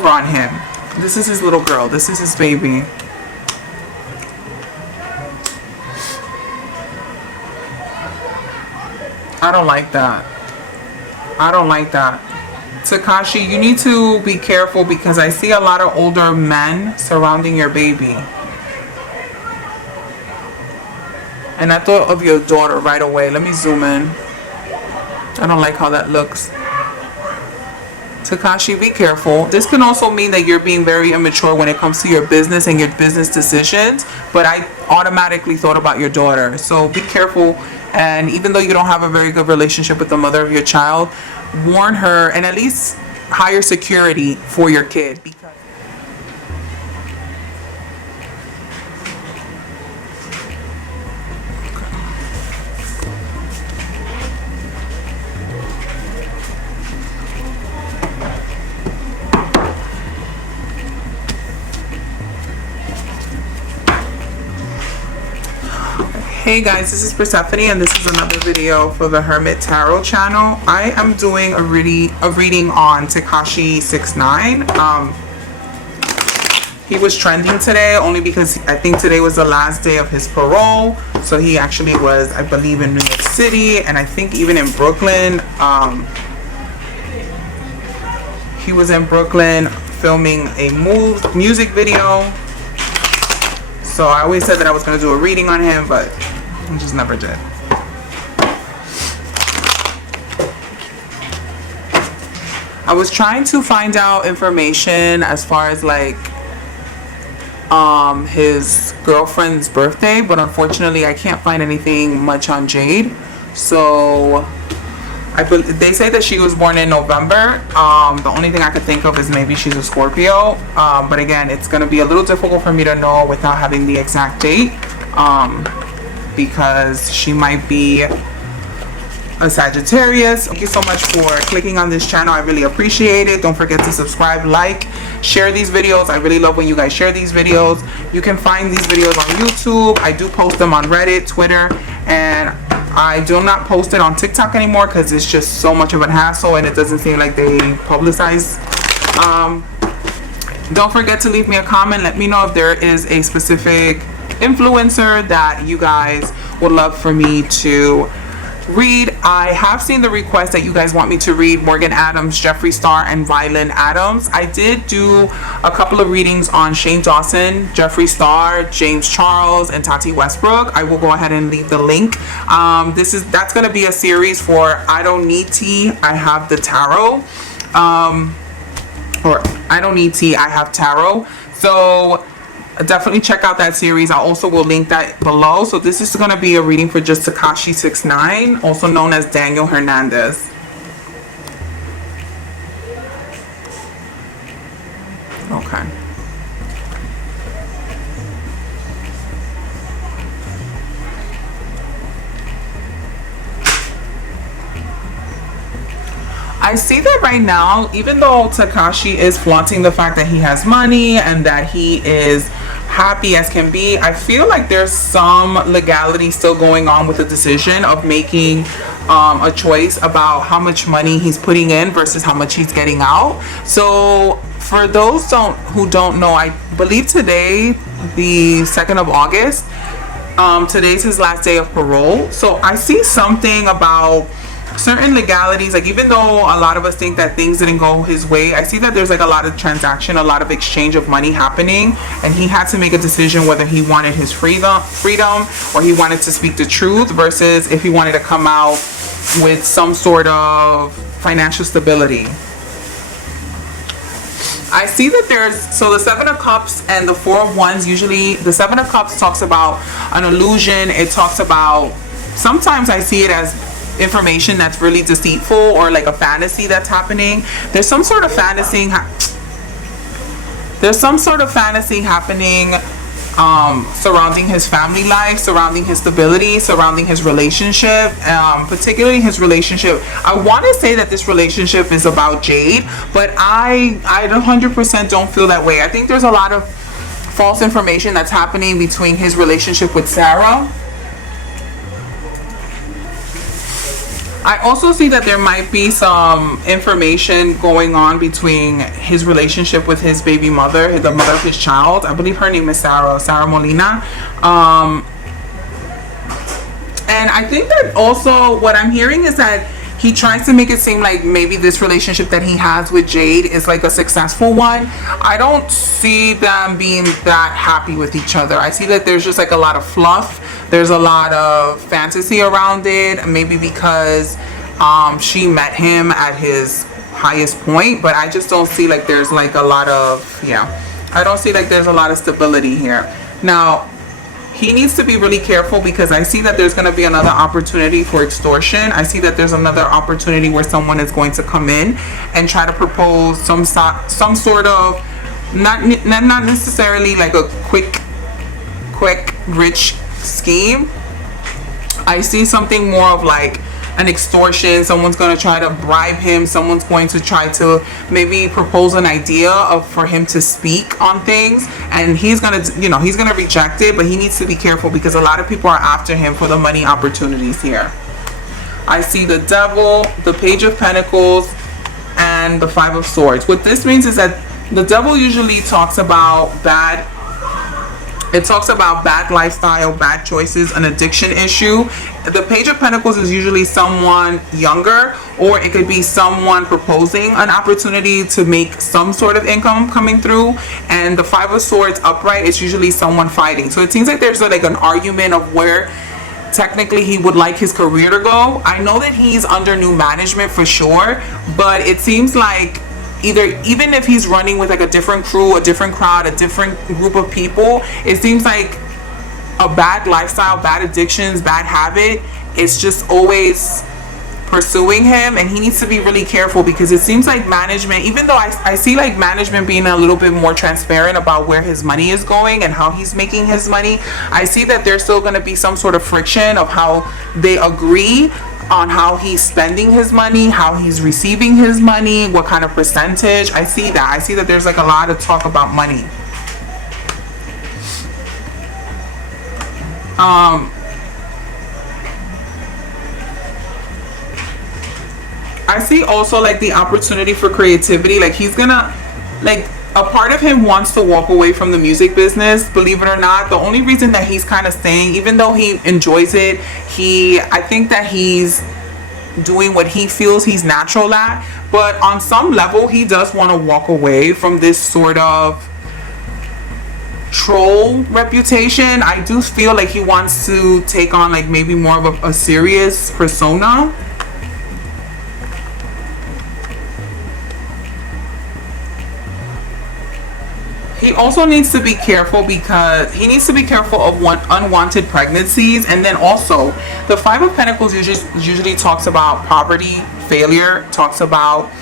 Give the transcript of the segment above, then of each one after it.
over on him. This is his little girl. This is his baby. I don't like that. I don't like that. Tekashi, you need to be careful because I see a lot of older men surrounding your baby. And I thought of your daughter right away. Let me zoom in. I don't like how that looks. Tekashi, be careful. This can also mean that you're being very immature when it comes to your business and your business decisions. But I automatically thought about your daughter. So be careful. And even though you don't have a very good relationship with the mother of your child, warn her and at least hire security for your kid. Because hey guys, this is Persephone and this is another video for the Hermit Tarot channel. I am doing a reading on Tekashi 6IX9INE. He was trending today only because I think today was the last day of his parole. So he actually was, I believe, in New York City and I think even in Brooklyn. He was in Brooklyn filming a music video. So I always said that I was going to do a reading on him, but I just never did. I was trying to find out information as far as like his girlfriend's birthday, but unfortunately I can't find anything much on Jade. So they say that she was born in November. The only thing I could think of is maybe she's a Scorpio. But again, it's going to be a little difficult for me to know without having the exact date. Because she might be a Sagittarius. Thank you so much for clicking on this channel. I really appreciate it. Don't forget to subscribe, like, share these videos. I really love when you guys share these videos. You can find these videos on YouTube. I do post them on Reddit, Twitter, and I do not post it on TikTok anymore because it's just so much of a hassle and it doesn't seem like they publicize. Don't forget to leave me a comment. Let me know if there is a specific influencer that you guys would love for me to read. I have seen the request that you guys want me to read Morgan Adams, Jeffree Star, and Rylan Adams. I did do a couple of readings on Shane Dawson, Jeffree Star, James Charles, and Tati Westbrook. I will go ahead and leave the link. That's going to be a series for I Don't Need Tea, I Have the Tarot. Or I Don't Need Tea, I Have Tarot. So definitely check out that series. I also will link that below. So this is going to be a reading for just Tekashi 6IX9INE, also known as Daniel Hernandez. Okay. I see that right now, even though Tekashi is flaunting the fact that he has money and that he is happy as can be, I feel like there's some legality still going on with the decision of making a choice about how much money he's putting in versus how much he's getting out. So for those who don't know, I believe today, the 2nd of August, today's his last day of parole. So I see something about certain legalities, like even though a lot of us think that things didn't go his way, I see that there's like a lot of transaction, a lot of exchange of money happening, and he had to make a decision whether he wanted his freedom or he wanted to speak the truth versus if he wanted to come out with some sort of financial stability. I see that so the 7 of Cups and the 4 of Wands, usually the 7 of Cups talks about an illusion. It talks about, sometimes I see it as information that's really deceitful or like a fantasy that's happening. There's some sort of fantasy happening surrounding his family life, surrounding his stability, surrounding his relationship, particularly his relationship. I want to say that this relationship is about Jade, but I 100% don't feel that way. I think there's a lot of false information that's happening between his relationship with Sara. I also see that there might be some information going on between his relationship with his baby mother, the mother of his child. I believe her name is Sara Molina. And I think that also what I'm hearing is that he tries to make it seem like maybe this relationship that he has with Jade is like a successful one. I don't see them being that happy with each other. I see that there's just like a lot of fluff. There's a lot of fantasy around it. Maybe because she met him at his highest point. But I just don't see like there's like a lot of, I don't see like there's a lot of stability here. Now, he needs to be really careful because I see that there's going to be another opportunity for extortion. I see that there's another opportunity where someone is going to come in and try to propose some sort of, not necessarily like a quick rich scheme. I see something more of like an extortion. Someone's going to try to bribe him. Someone's going to try to maybe propose an idea for him to speak on things, and he's going to he's going to reject it, but he needs to be careful because a lot of people are after him for the money opportunities here. I see the Devil, the Page of Pentacles, and the Five of Swords. What this means is that the Devil usually talks about bad lifestyle, bad choices, an addiction issue. The Page of Pentacles is usually someone younger, or it could be someone proposing an opportunity to make some sort of income coming through. And the Five of Swords upright is usually someone fighting. So it seems like there's like an argument of where technically he would like his career to go. I know that he's under new management for sure, but it seems like even if he's running with like a different crew, a different crowd, a different group of people, it seems like a bad lifestyle, bad addictions, bad habit, it's just always pursuing him, and he needs to be really careful because it seems like management, even though I see like management being a little bit more transparent about where his money is going and how he's making his money, I see that there's still going to be some sort of friction of how they agree on how he's spending his money, how he's receiving his money, what kind of percentage. I see that there's like a lot of talk about money. I see also like the opportunity for creativity. Like he's gonna, like, a part of him wants to walk away from the music business, believe it or not. The only reason that he's kind of staying, even though he enjoys it, I think that he's doing what he feels he's natural at, but on some level he does want to walk away from this sort of troll reputation. I do feel like he wants to take on like maybe more of a serious persona. He also needs to be careful because he needs to be careful of unwanted pregnancies. And then also the Five of Pentacles usually talks about poverty, failure, talks about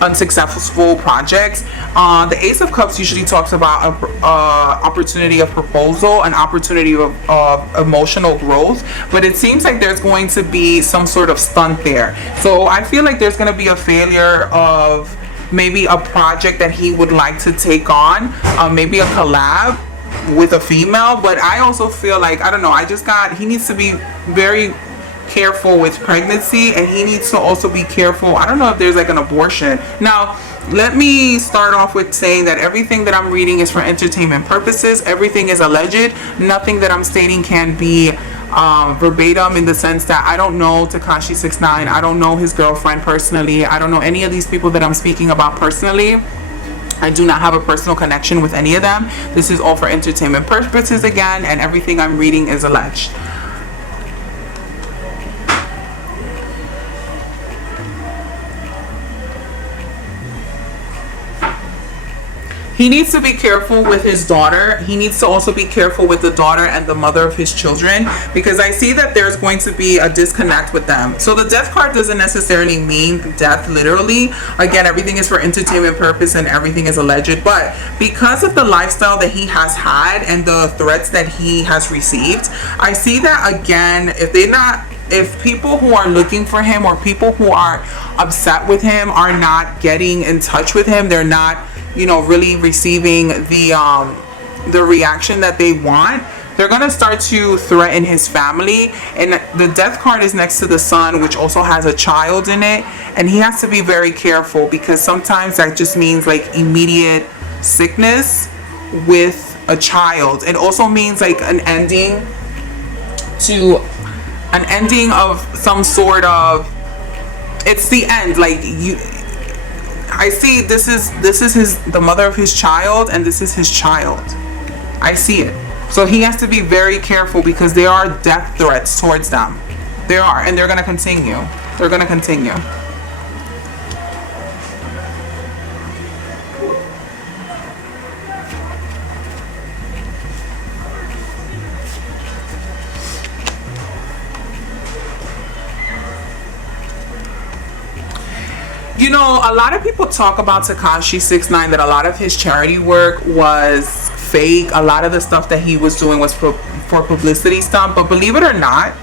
unsuccessful projects. The Ace of Cups usually talks about an opportunity of proposal, an opportunity of emotional growth, but it seems like there's going to be some sort of stunt there. So I feel like there's going to be a failure of maybe a project that he would like to take on, maybe a collab with a female. But I also feel like, I don't know, he needs to be very careful with pregnancy, and he needs to also be careful, I don't know if there's like an abortion. Now let me start off with saying that everything that I'm reading is for entertainment purposes. Everything is alleged. Nothing that I'm stating can be verbatim, in the sense that I don't know Tekashi 6IX9INE. I don't know his girlfriend personally. I don't know any of these people that I'm speaking about personally. I do not have a personal connection with any of them. This is all for entertainment purposes again, and everything I'm reading is alleged. He needs to be careful with his daughter. He needs to also be careful with the daughter and the mother of his children, because I see that there's going to be a disconnect with them. So the death card doesn't necessarily mean death literally. Again, everything is for entertainment purpose and everything is alleged. But because of the lifestyle that he has had and the threats that he has received, I see that again, if people who are looking for him or people who are upset with him are not getting in touch with him, they're not really receiving the reaction that they want, they're going to start to threaten his family. And the death card is next to the sun, which also has a child in it, and he has to be very careful because sometimes that just means like immediate sickness with a child. It also means like an ending of some sort of, it's the end. Like I see this is the mother of his child, and this is his child. I see it. So he has to be very careful because there are death threats towards them. There are, and they're going to continue. They're going to continue. You know, a lot of people talk about Tekashi 6ix9ine, that a lot of his charity work was fake. A lot of the stuff that he was doing was for publicity stuff. But believe it or not,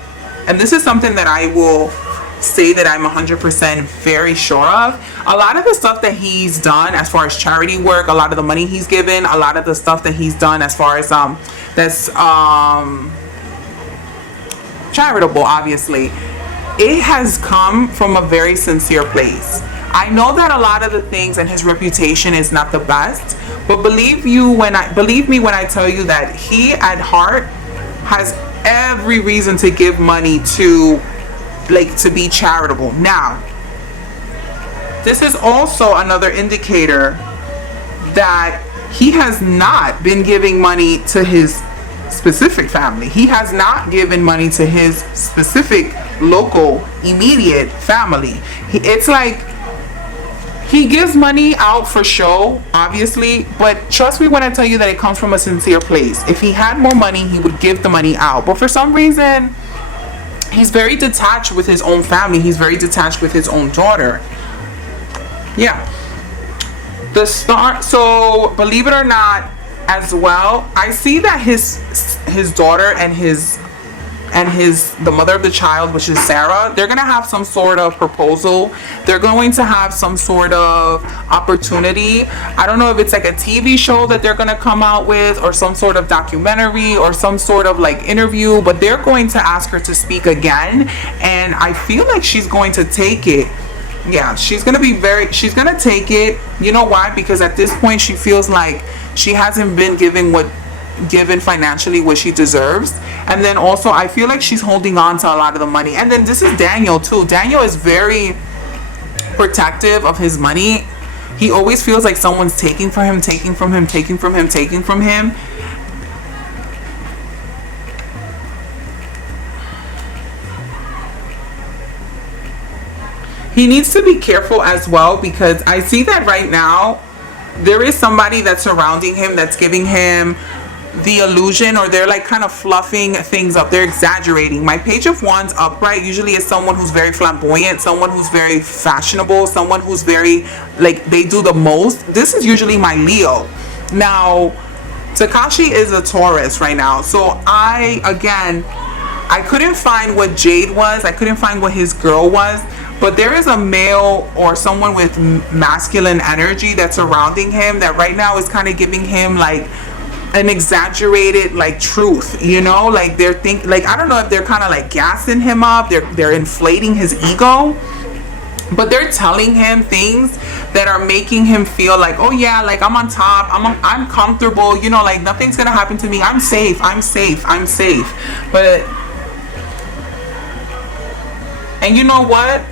and this is something that I will say that I'm 100% very sure of, a lot of the stuff that he's done as far as charity work, a lot of the money he's given, a lot of the stuff that he's done as far as that's charitable, obviously, it has come from a very sincere place. I know that a lot of the things, and his reputation is not the best, but believe me when I tell you that he at heart has every reason to give money to be charitable. Now, this is also another indicator that he has not been giving money to his specific family. He has not given money to his specific local immediate family. It's like he gives money out for show, obviously, but trust me when I tell you that it comes from a sincere place. If he had more money, he would give the money out. But for some reason, he's very detached with his own family. He's very detached with his own daughter. Yeah. So believe it or not, as well, I see that his daughter and the mother of the child, which is Sara, they're gonna have some sort of proposal. They're going to have some sort of opportunity. I don't know if it's like a TV show that they're gonna come out with, or some sort of documentary, or some sort of like interview, but they're going to ask her to speak again, and I feel like she's going to take it. Yeah, she's gonna take it. You know why? Because at this point she feels like she hasn't been given financially what she deserves. And then also I feel like she's holding on to a lot of the money. And then this is Daniel too. Daniel is very protective of his money. He always feels like someone's taking from him, taking from him, taking from him, taking from him. He needs to be careful as well, because I see that right now there is somebody that's surrounding him that's giving him the illusion, or they're like kind of fluffing things up. They're exaggerating. My Page of Wands upright usually is someone who's very flamboyant, someone who's very fashionable, someone who's very, like, they do the most. This is usually my Leo. Now, Tekashi is a Taurus right now. So I couldn't find what Jade was. I couldn't find what his girl was. But there is a male or someone with masculine energy that's surrounding him that right now is kind of giving him like an exaggerated like truth, you know, like I don't know if they're kind of like gassing him up, they're inflating his ego, but they're telling him things that are making him feel like, oh yeah, like I'm on top, I'm comfortable, you know, like nothing's gonna happen to me, I'm safe. But and you know what?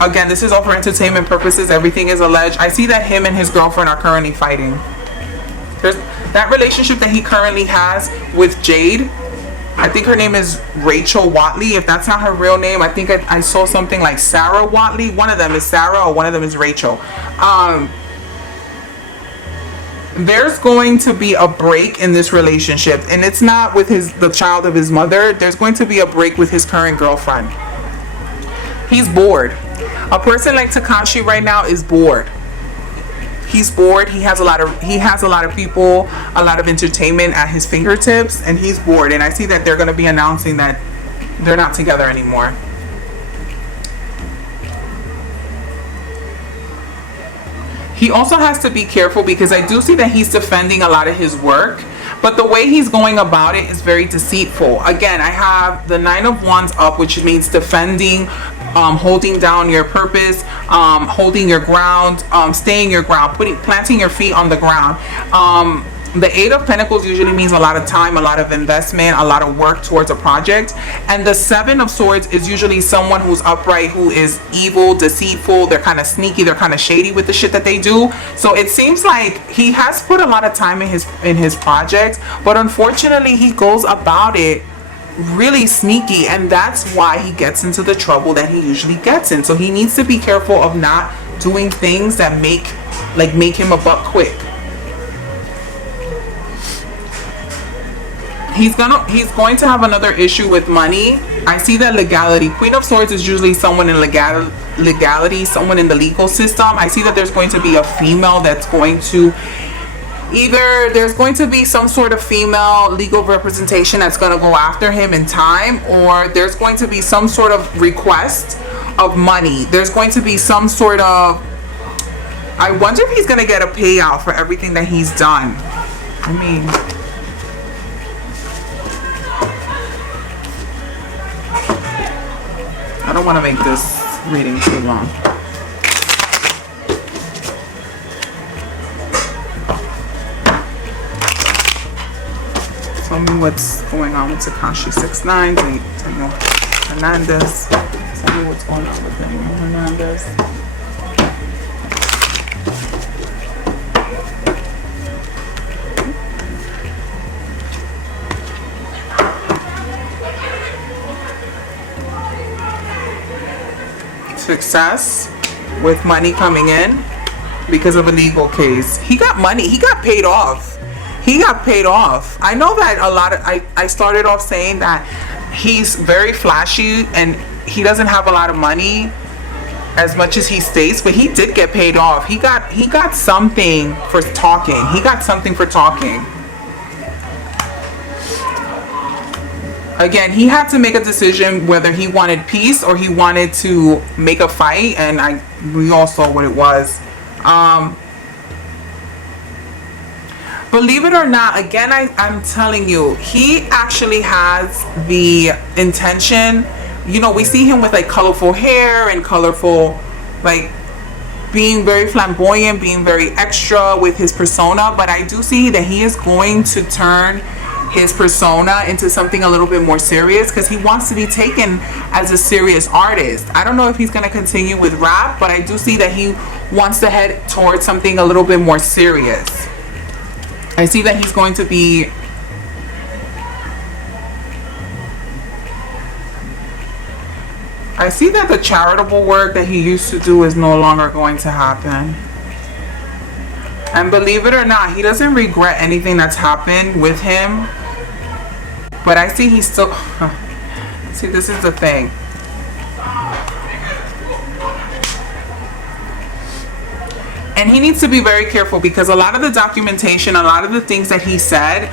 Again, this is all for entertainment purposes. Everything is alleged. I see that him and his girlfriend are currently fighting. There's that relationship that he currently has with Jade. I think her name is Rachel Watley. If that's not her real name, I think I saw something like Sara Watley. One of them is Sara, or one of them is Rachel. There's going to be a break in this relationship, and it's not with the child of his mother. There's going to be a break with his current girlfriend. He's bored. A person like Tekashi right now is bored. He's bored. He has a lot of people, a lot of entertainment at his fingertips, and he's bored. And I see that they're going to be announcing that they're not together anymore. He also has to be careful, because I do see that he's defending a lot of his work, but the way he's going about it is very deceitful. Again, I have the Nine of Wands up, which means defending, holding down your purpose, holding your ground, staying your ground, planting your feet on the ground. The Eight of Pentacles usually means a lot of time, a lot of investment, a lot of work towards a project. And the Seven of Swords is usually someone who's upright, who is evil, deceitful. They're kind of sneaky, they're kind of shady with the shit that they do. So it seems like he has put a lot of time in his projects, but unfortunately he goes about it really sneaky, and that's why he gets into the trouble that he usually gets in. So he needs to be careful of not doing things that make him a buck quick. He's going to have another issue with money. I see that legality. Queen of Swords is usually someone in legality, someone in the legal system. I see that there's going to be a female that's going to there's going to be some sort of female legal representation that's going to go after him in time, or there's going to be some sort of request of money. There's going to be some sort of, I wonder if he's going to get a payout for everything that he's done. I mean, I don't want to make this reading too long. Tell me what's going on with Tekashi 6IX9INE, Daniel Hernandez. Tell me what's going on with Daniel Hernandez. Success with money coming in because of a legal case. He got money. He got paid off. He got paid off. I know that a lot of, I started off saying that he's very flashy and he doesn't have a lot of money as much as he states, but he did get paid off. He got something for talking. He got something for talking. Again, he had to make a decision whether he wanted peace or he wanted to make a fight, and we all saw what it was. Believe it or not, again, I'm telling you, he actually has the intention. You know, we see him with like colorful hair and colorful, like being very flamboyant, being very extra with his persona, but I do see that he is going to turn his persona into something a little bit more serious because he wants to be taken as a serious artist. I don't know if he's going to continue with rap, but I do see that he wants to head towards something a little bit more serious. I see that he's going to be I see that the charitable work that he used to do is no longer going to happen. And believe it or not, he doesn't regret anything that's happened with him. But I see he's still... See, this is the thing. And he needs to be very careful because a lot of the documentation, a lot of the things that he said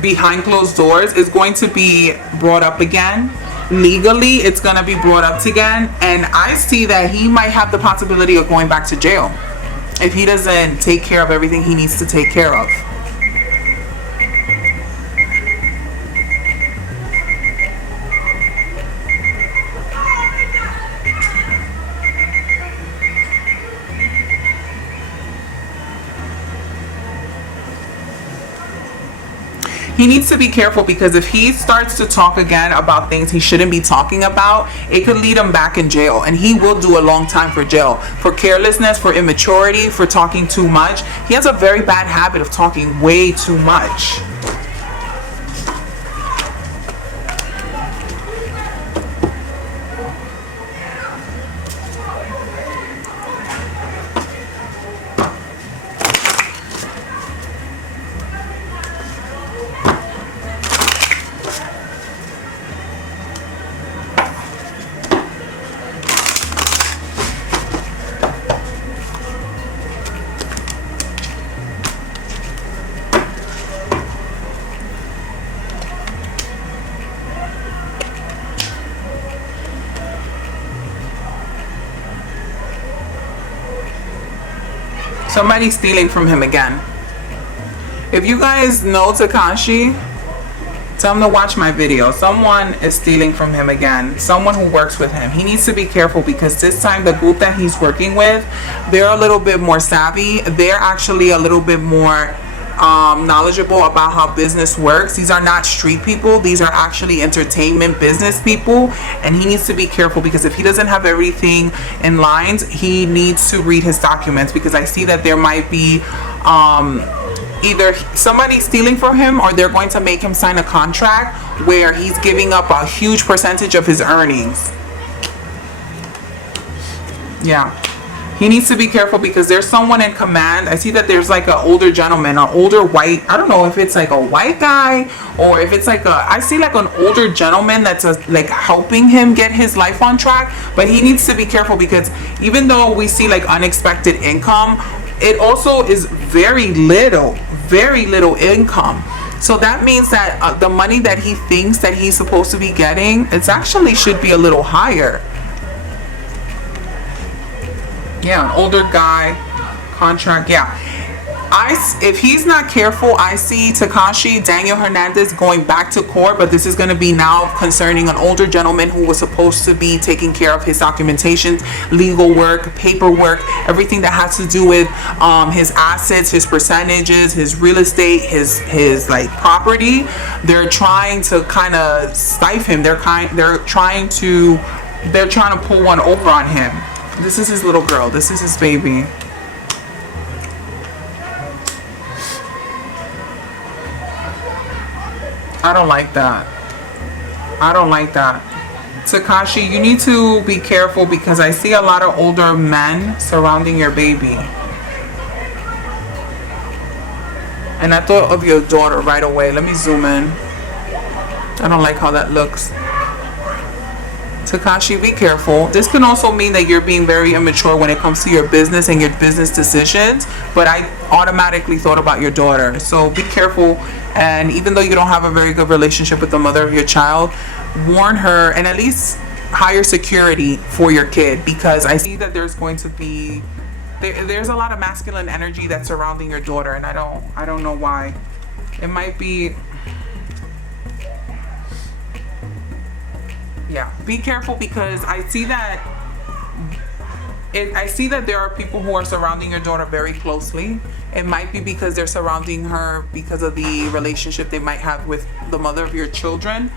behind closed doors is going to be brought up again. Legally, it's going to be brought up again. And I see that he might have the possibility of going back to jail if he doesn't take care of everything he needs to take care of. He needs to be careful because if he starts to talk again about things he shouldn't be talking about, it could lead him back in jail, and he will do a long time for jail for carelessness, for immaturity, for talking too much. He has a very bad habit of talking way too much. Somebody's stealing from him again. If you guys know Tekashi, tell him to watch my video. Someone is stealing from him again. Someone who works with him. He needs to be careful because this time the group that he's working with, they're a little bit more savvy. They're actually a little bit more knowledgeable about how business works. These are not street people. These are actually entertainment business people. And he needs to be careful because if he doesn't have everything in lines, he needs to read his documents, because I see that there might be either somebody stealing from him, or they're going to make him sign a contract where he's giving up a huge percentage of his earnings. Yeah, he needs to be careful because there's someone in command. I see that there's like an older gentleman, an older white, I don't know if it's like a white guy or if it's like I see like an older gentleman that's like helping him get his life on track. But he needs to be careful because even though we see like unexpected income, it also is very little income. So that means that the money that he thinks that he's supposed to be getting, it's actually should be a little higher. Yeah, an older guy, contract. Yeah, if he's not careful, I see Tekashi, Daniel Hernandez going back to court, but this is going to be now concerning an older gentleman who was supposed to be taking care of his documentation, legal work, paperwork, everything that has to do with his assets, his percentages, his real estate, his like property. They're trying to kind of stifle him. They're trying to pull one over on him. This is his little girl. This is his baby. I don't like that. I don't like that. Tekashi, you need to be careful because I see a lot of older men surrounding your baby. And I thought of your daughter right away. Let me zoom in. I don't like how that looks. Tekashi, be careful. This can also mean that you're being very immature when it comes to your business and your business decisions, but I automatically thought about your daughter. So be careful, and even though you don't have a very good relationship with the mother of your child, warn her and at least hire security for your kid, because I see that there's going to be there's a lot of masculine energy that's surrounding your daughter, and I don't know why. It might be. Yeah, be careful because I see that there are people who are surrounding your daughter very closely. It might be because they're surrounding her because of the relationship they might have with the mother of your children,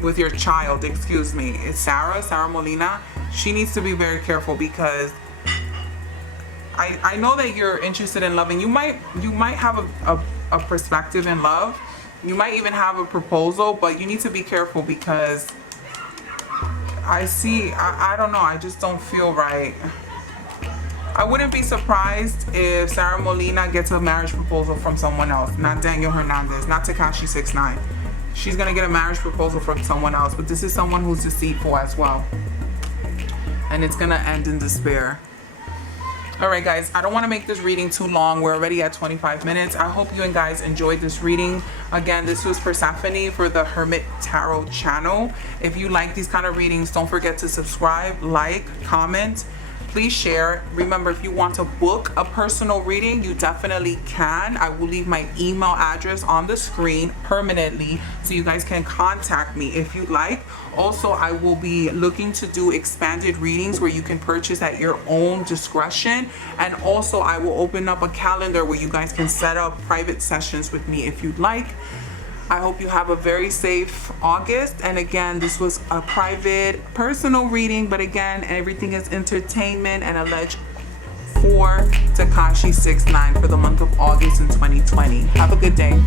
with your child, excuse me. It's Sara Molina. She needs to be very careful because I know that you're interested in loving. You might have a perspective in love. You might even have a proposal, but you need to be careful because I don't know, I just don't feel right. I wouldn't be surprised if Sara Molina gets a marriage proposal from someone else, not Daniel Hernandez, not Tekashi 6IX9INE. She's gonna get a marriage proposal from someone else, but this is someone who's deceitful as well. And it's gonna end in despair. Alright guys, I don't want to make this reading too long. We're already at 25 minutes. I hope you and guys enjoyed this reading. Again, this was Persephone for the Hermit Tarot channel. If you like these kind of readings, don't forget to subscribe, like, comment. Please share. Remember, if you want to book a personal reading, you definitely can. I will leave my email address on the screen permanently so you guys can contact me if you like. Also, I will be looking to do expanded readings where you can purchase at your own discretion. And also, I will open up a calendar where you guys can set up private sessions with me if you'd like. I hope you have a very safe August. And again, this was a private personal reading, but again, everything is entertainment and alleged for Tekashi 6IX9INE for the month of August in 2020. Have a good day.